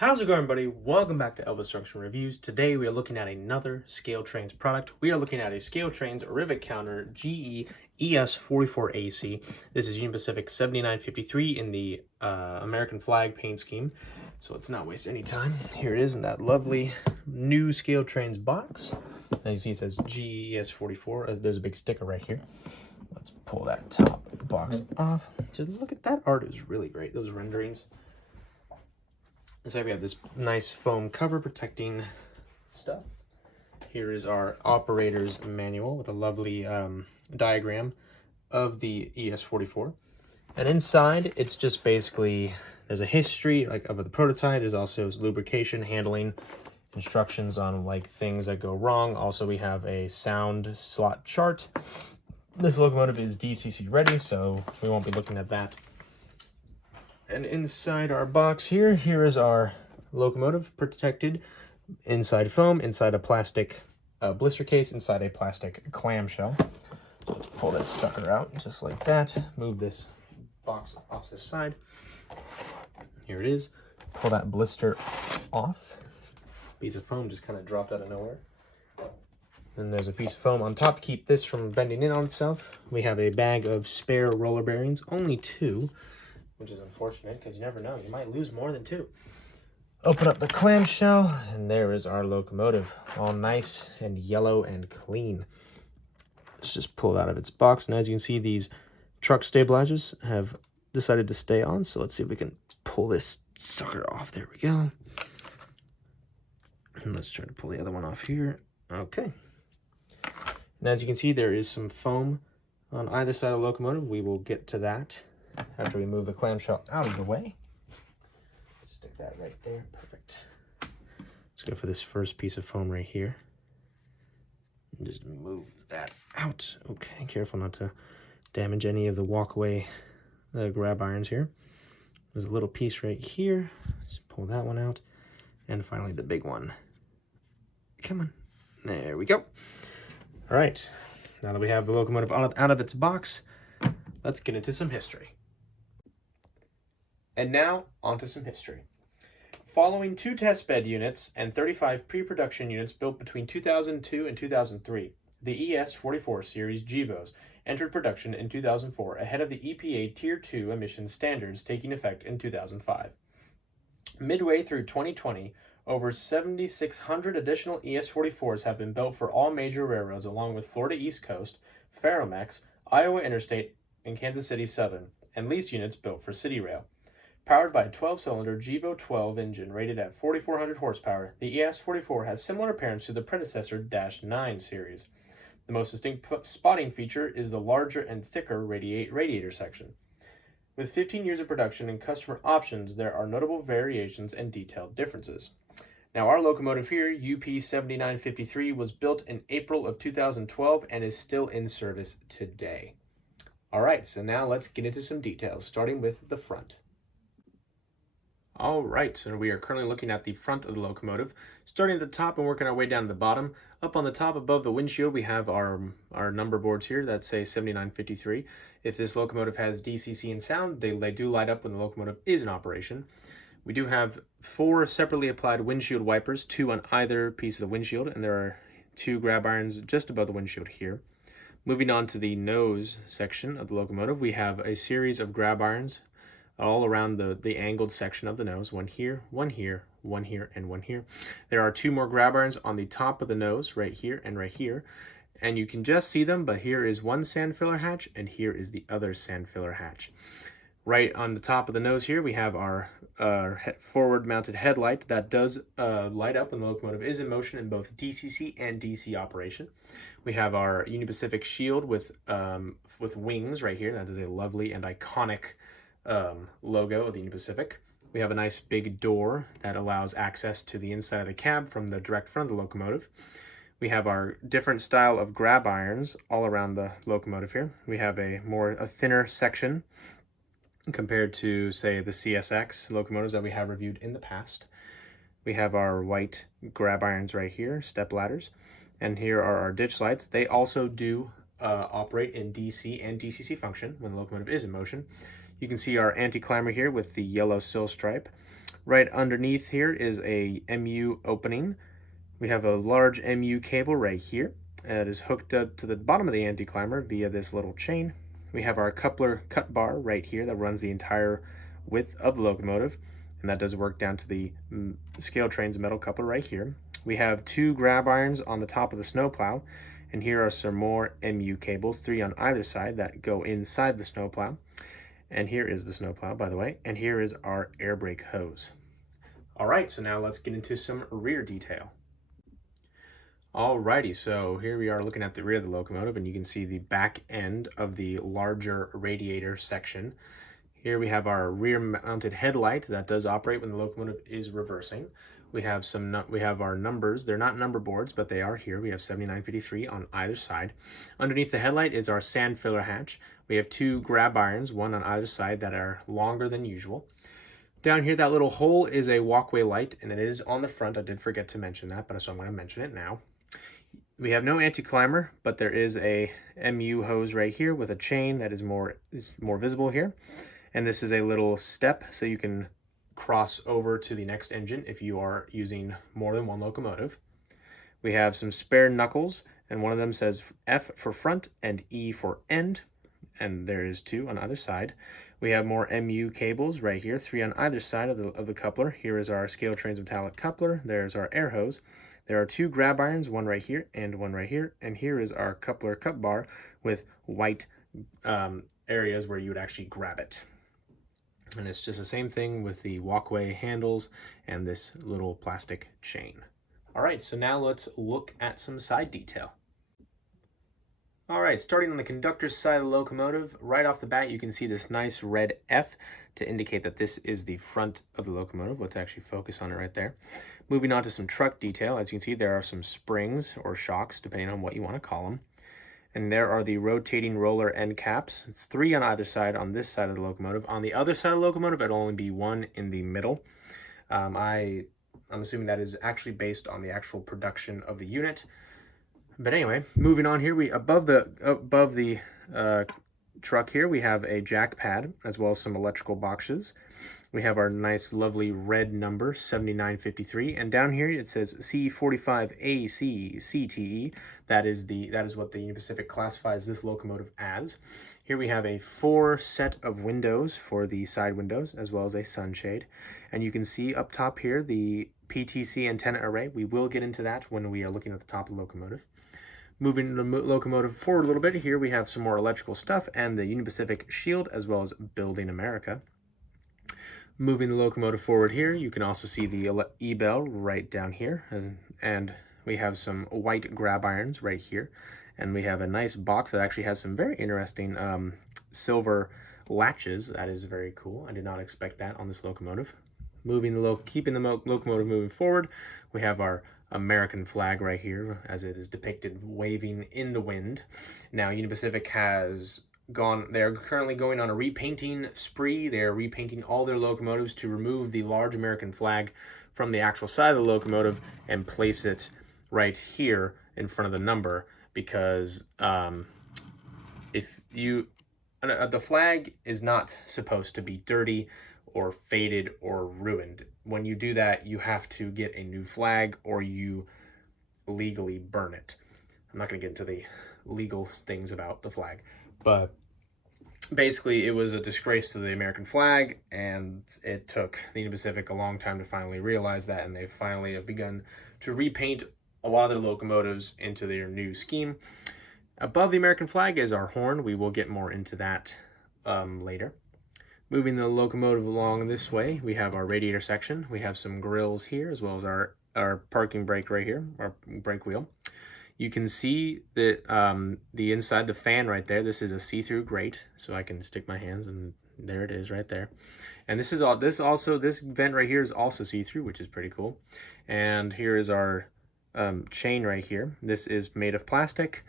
How's it going, everybody? Welcome back to Elvis Structure Reviews. Today we are looking at another ScaleTrains product. We are looking at a ScaleTrains rivet counter GE ES44AC. This is Union Pacific 7953 in the American flag paint scheme. So let's not waste any time. Here it is in that lovely new ScaleTrains box. As you see, it says GE ES44. There's a big sticker right here. Let's pull that top box off. Just look at that art. Is really great. Those renderings. So we have this nice foam cover protecting stuff. Here is our operator's manual with a lovely diagram of the ES44. And inside, it's just basically, there's a history of the prototype. There's also lubrication, handling, instructions on things that go wrong. Also, we have a sound slot chart. This locomotive is DCC ready, so we won't be looking at that. And inside our box here is our locomotive protected inside foam, inside a plastic blister case, inside a plastic clamshell. So let's pull this sucker out just like that. Move this box off to the side. Here it is. Pull that blister off. Piece of foam just kind of dropped out of nowhere. Then there's a piece of foam on top to keep this from bending in on itself. We have a bag of spare roller bearings, only 2. Which is unfortunate because you never know. You might lose more than 2. Open up the clamshell, and there is our locomotive, all nice and yellow and clean. Let's just pull it out of its box, and as you can see, these truck stabilizers have decided to stay on, so let's see if we can pull this sucker off. There we go. And let's try to pull the other one off here. Okay. And as you can see, there is some foam on either side of the locomotive. We will get to that after we move the clamshell out of the way. Stick that right there. Perfect. Let's go for this first piece of foam right here. And just move that out. Okay, careful not to damage any of the walkway grab irons here. There's a little piece right here. Let's pull that one out. And finally the big one. Come on. There we go. All right. Now that we have the locomotive out of its box, let's get into some history. And now, onto some history. Following 2 testbed units and 35 pre-production units built between 2002 and 2003, the ES44 series GEVOs entered production in 2004 ahead of the EPA Tier 2 emissions standards taking effect in 2005. Midway through 2020, over 7,600 additional ES44s have been built for all major railroads along with Florida East Coast, Ferromex, Iowa Interstate, and Kansas City Southern, and leased units built for City Rail. Powered by a 12-cylinder GEVO 12 engine rated at 4,400 horsepower, the ES44 has similar appearance to the predecessor -9 series. The most distinct spotting feature is the larger and thicker radiator section. With 15 years of production and customer options, there are notable variations and detailed differences. Now, our locomotive here, UP7953, was built in April of 2012 and is still in service today. All right, so now let's get into some details, starting with the front. All right, so we are currently looking at the front of the locomotive, starting at the top and working our way down to the bottom. Up on the top above the windshield, we have our number boards here that say 7953. If this locomotive has DCC and sound, they do light up when the locomotive is in operation. We do have 4 separately applied windshield wipers, 2 on either piece of the windshield, and there are 2 grab irons just above the windshield here. Moving on to the nose section of the locomotive, we have a series of grab irons all around the angled section of the nose. One here, one here, one here, and one here. There are 2 more grab irons on the top of the nose, right here and right here. And you can just see them, but here is one sand filler hatch, and here is the other sand filler hatch. Right on the top of the nose here, we have our forward-mounted headlight that does light up when the locomotive is in motion in both DCC and DC operation. We have our Union Pacific shield with wings right here. That is a lovely and iconic logo of the Union Pacific. We have a nice big door that allows access to the inside of the cab from the direct front of the locomotive. We have our different style of grab irons all around the locomotive here. We have a thinner section compared to, say, the CSX locomotives that we have reviewed in the past. We have our white grab irons right here, step ladders, and here are our ditch lights. They also do operate in DC and DCC function when the locomotive is in motion. You can see our anti-climber here with the yellow sill stripe. Right underneath here is a MU opening. We have a large MU cable right here. It is hooked up to the bottom of the anti-climber via this little chain. We have our coupler cut bar right here that runs the entire width of the locomotive, and that does work down to the ScaleTrains metal coupler right here. We have 2 grab irons on the top of the snowplow, and here are some more MU cables, 3 on either side that go inside the snowplow. And here is the snowplow, by the way, and here is our air brake hose. All right, so now let's get into some rear detail. Alrighty, so here we are looking at the rear of the locomotive, and you can see the back end of the larger radiator section. Here we have our rear mounted headlight that does operate when the locomotive is reversing. We have our numbers. They're not number boards, but they are here. We have 7953 on either side. Underneath the headlight is our sand filler hatch. We have 2 grab irons, 1 on either side, that are longer than usual. Down here, that little hole is a walkway light, and it is on the front. I did forget to mention that, but so I'm going to mention it now. We have no anti-climber, but there is a MU hose right here with a chain that is more visible here. And this is a little step so you can cross over to the next engine if you are using more than one locomotive. We have some spare knuckles, and one of them says F for front and E for end, and there is 2 on either side. We have more MU cables right here, 3 on either side of the coupler. Here is our ScaleTrains metallic coupler. There's our air hose. There are 2 grab irons, 1 right here and 1 right here, and here is our coupler cut bar with white areas where you would actually grab it. And it's just the same thing with the walkway handles and this little plastic chain. All right, so now let's look at some side detail. All right, starting on the conductor's side of the locomotive, right off the bat, you can see this nice red F to indicate that this is the front of the locomotive. Let's actually focus on it right there. Moving on to some truck detail, as you can see, there are some springs or shocks, depending on what you want to call them. And there are the rotating roller end caps. It's 3 on either side on this side of the locomotive. On the other side of the locomotive, it'll only be 1 in the middle. I'm assuming that is actually based on the actual production of the unit. But anyway, moving on here, above the truck here, we have a jack pad as well as some electrical boxes. We have our nice, lovely red number, 7953, and down here it says C45AC CTE. That is what the Union Pacific classifies this locomotive as. Here we have a 4 set of windows for the side windows, as well as a sunshade. And you can see up top here the PTC antenna array. We will get into that when we are looking at the top of the locomotive. Moving the locomotive forward a little bit, here we have some more electrical stuff and the Union Pacific shield, as well as Building America. Moving the locomotive forward here, you can also see the E-bell right down here, and we have some white grab irons right here, and we have a nice box that actually has some very interesting silver latches. That is very cool. I did not expect that on this locomotive. Keeping the locomotive moving forward, we have our American flag right here, as it is depicted waving in the wind. Now, Union Pacific they're currently going on a repainting spree. They're repainting all their locomotives to remove the large American flag from the actual side of the locomotive and place it right here in front of the number, because the flag is not supposed to be dirty or faded or ruined. When you do that, you have to get a new flag or you legally burn it. I'm not going to get into the legal things about the flag, but basically it was a disgrace to the American flag, and it took the Union Pacific a long time to finally realize that, and they finally have begun to repaint a lot of their locomotives into their new scheme. Above the American flag is our horn. We will get more into that later. Moving the locomotive along this way, we have our radiator section. We have some grills here, as well as our parking brake right here, our brake wheel. You can see the inside, the fan right there. This is a see-through grate, so I can stick my hands, and there it is right there. And this vent right here is also see-through, which is pretty cool. And here is our chain right here. This is made of plastic,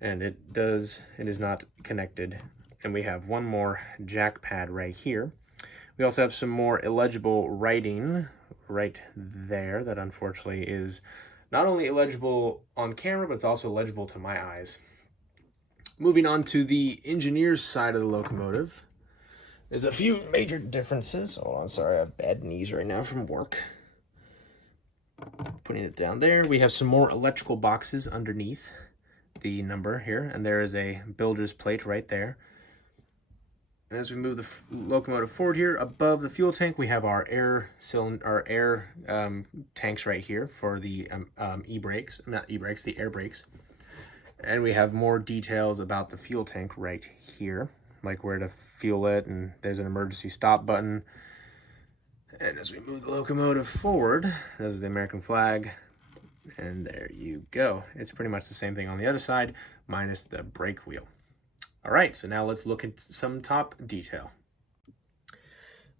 and it is not connected. And we have one more jack pad right here. We also have some more illegible writing right there that unfortunately is not only illegible on camera, but it's also illegible to my eyes. Moving on to the engineer's side of the locomotive, There's a few major differences. Hold on, sorry, I have bad knees right now from work. Putting it down there. We have some more electrical boxes underneath the number here, and there is a builder's plate right there. And as we move the locomotive forward here, above the fuel tank, we have our air tanks right here for the e-brakes, not e-brakes, the air brakes. And we have more details about the fuel tank right here, like where to fuel it, and there's an emergency stop button. And as we move the locomotive forward, this is the American flag, and there you go. It's pretty much the same thing on the other side, minus the brake wheel. All right, so now let's look at some top detail.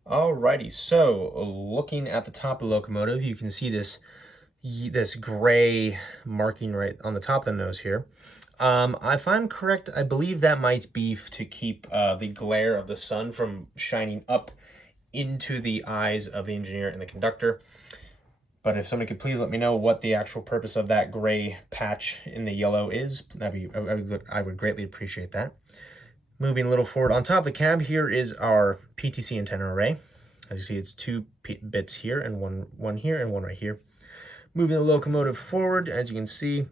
Alrighty, so looking at the top of the locomotive, you can see this gray marking right on the top of the nose here. If I'm correct, I believe that might be to keep the glare of the sun from shining up into the eyes of the engineer and the conductor. But if somebody could please let me know what the actual purpose of that gray patch in the yellow is, I would greatly appreciate that. Moving a little forward, on top of the cab here is our PTC antenna array. As you see, it's 2 bits here and one here and one right here. Moving the locomotive forward, as you can see,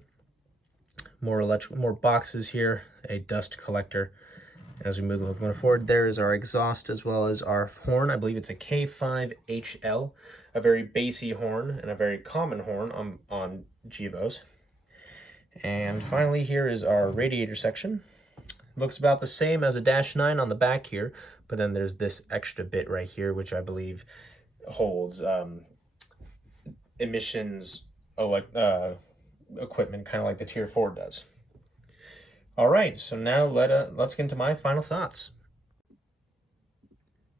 more boxes here, a dust collector. As we move the locomotive forward, there is our exhaust as well as our horn. I believe it's a K5HL, a very bassy horn and a very common horn on Gevos. And finally, here is our radiator section. Looks about the same as a -9 on the back here, but then there's this extra bit right here, which I believe holds emissions equipment, kind of like the Tier 4 does. All right, so now let's get into my final thoughts.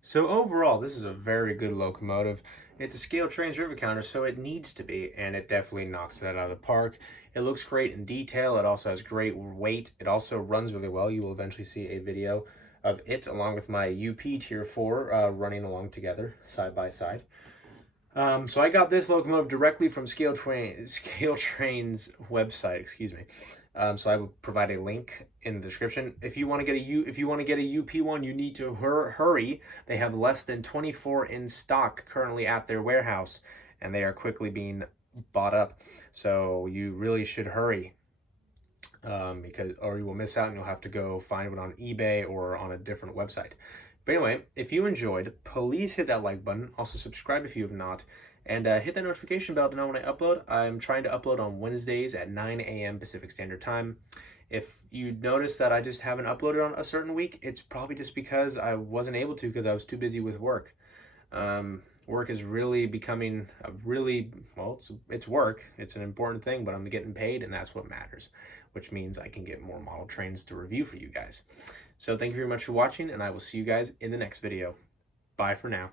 So overall, this is a very good locomotive. It's a ScaleTrains rivet counter, so it needs to be, and it definitely knocks that out of the park. It looks great in detail. It also has great weight. It also runs really well. You will eventually see a video of it along with my UP Tier 4 running along together, side by side. So I got this locomotive directly from ScaleTrains website, excuse me. So I will provide a link in the description. If you want to get a UP one, you need to hurry. They have less than 24 in stock currently at their warehouse, and they are quickly being bought up. So you really should hurry, or you will miss out and you'll have to go find one on eBay or on a different website. But anyway, if you enjoyed, please hit that like button. Also subscribe if you have not. And hit that notification bell to know when I upload. I'm trying to upload on Wednesdays at 9 a.m. Pacific Standard Time. If you notice that I just haven't uploaded on a certain week, it's probably just because I wasn't able to because I was too busy with work. Work is really becoming it's work. It's an important thing, but I'm getting paid, and that's what matters, which means I can get more model trains to review for you guys. So thank you very much for watching, and I will see you guys in the next video. Bye for now.